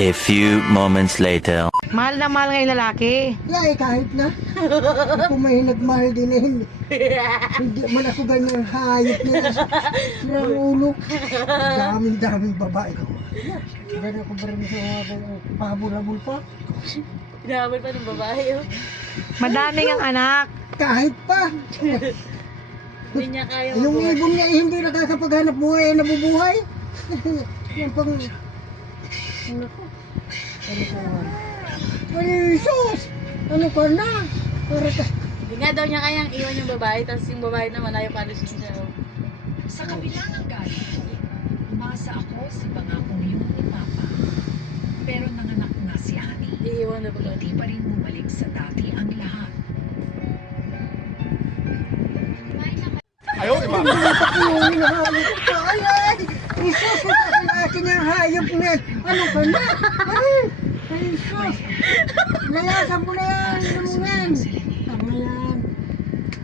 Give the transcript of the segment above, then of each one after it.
A few moments later. Mahal na mahal ngayon lalaki. Ay, kahit na. Ako may nagmahal din eh. Hindi man ako ganyan hayop na sirang ulo. Daming babae. Ganyan ako ba rin sa pahabol-habol pa? Hinahabol pa ng babae, oh. Madami ang anak. Kahit pa. Hindi niya kaya Yung mabuhay. ibon niya hindi nakakapaghanap buhay, nabubuhay. Yan pang... Ano ko? Ano ka naman? Jesus! Ano ka na? Para ka... Hindi nga daw niya kayang iwan yung babae, tapos yung babae naman ayaw palisin siya, oh. Sa kabila ng galit ko, umasa ako sa pangakong yun ni Papa. Pero nanganak na si Honey. Iiwan na ba? Hindi pa rin bumalik sa dati ang lahat. Hindi pa ko yung hinahalip ko. Ay! Jesus! Ang akin yung hayop na. Ano ka na? Ay! Jesus! Layasan mo na yan! Ano mo yan? Tama yan.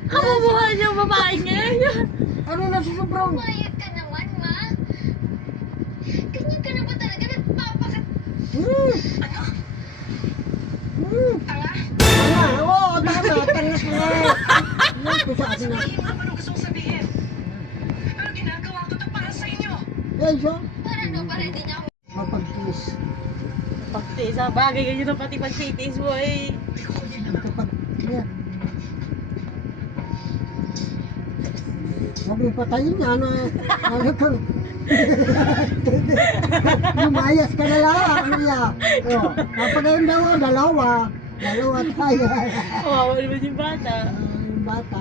Kamubuhan yung babae niya. Ano na susobrang? Mayat ka naman, ma. Ganyan ka na ba talaga? Nagpapakat... Ano? Tanga? Tanga! Oo, tama! Tanga ka nga! Yan ko sa akin na. Sabihin mo naman ang gusto mong sabihin. Pero ginagawa ko to para sa inyo. Yan siya. Para no, para hindi niya ako... Mapagtiis. Pagtiis, ah. Bagay ganyan na pati pagtitis mo, eh. Kapag... Yan. Huwag mong patayin niya, ano ka? Lumayas ka na lang, niya. O, kapag ayun daw, dalawa tayo. Kawawa naman yung bata. Yung bata.